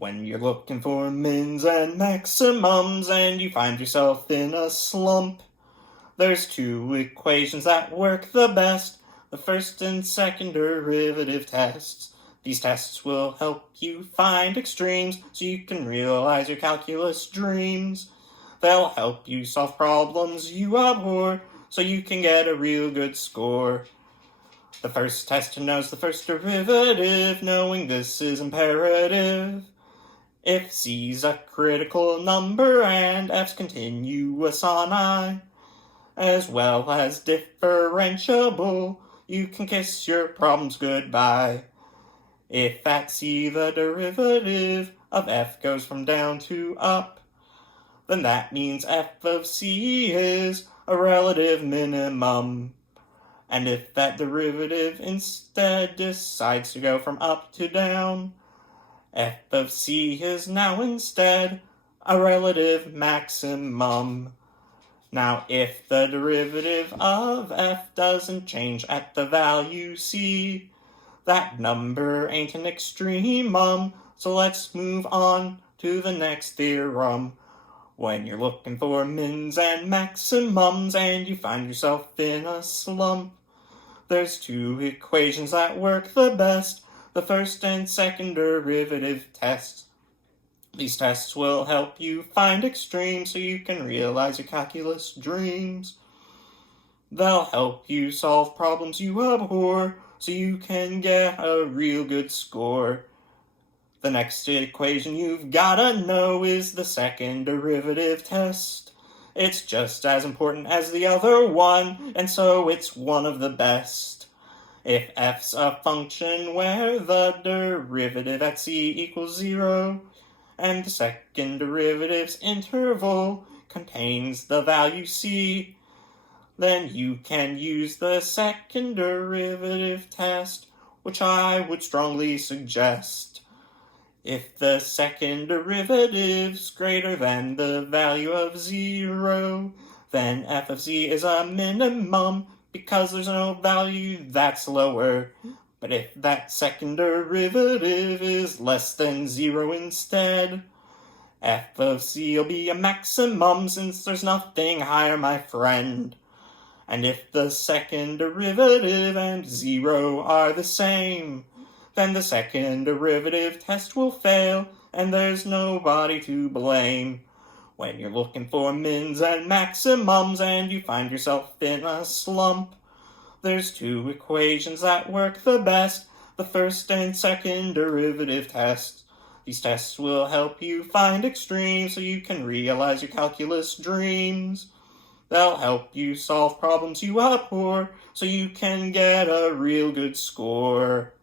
When you're looking for mins and maximums and you find yourself in a slump, there's two equations that work the best, the first and second derivative tests. These tests will help you find extremes so you can realize your calculus dreams. They'll help you solve problems you abhor so you can get a real good score. The first test knows the first derivative, knowing this is imperative. If C's a critical number and F's continuous on I, as well as differentiable, you can kiss your problems goodbye. If at C the derivative of F goes from down to up, then that means F of C is a relative minimum. And if that derivative instead decides to go from up to down, F of C is now instead a relative maximum. Now if the derivative of F doesn't change at the value C, that number ain't an extremum, so let's move on to the next theorem. When you're looking for mins and maximums and you find yourself in a slump, there's two equations that work the best, the first and second derivative tests. These tests will help you find extremes so you can realize your calculus dreams. They'll help you solve problems you abhor so you can get a real good score. The next equation you've gotta know is the second derivative test. It's just as important as the other one, and so it's one of the best. If F's a function where the derivative at C equals 0, and the second derivative's interval contains the value C, then you can use the second derivative test, which I would strongly suggest. If the second derivative's greater than the value of 0, then F of Z is a minimum because there's no value that's lower. But if that second derivative is less than 0 instead, F of C will be a maximum since there's nothing higher, my friend. And if the second derivative and 0 are the same, then the second derivative test will fail, and there's nobody to blame. When you're looking for mins and maximums and you find yourself in a slump, there's two equations that work the best, the first and second derivative tests. These tests will help you find extremes so you can realize your calculus dreams. They'll help you solve problems you abhor so you can get a real good score.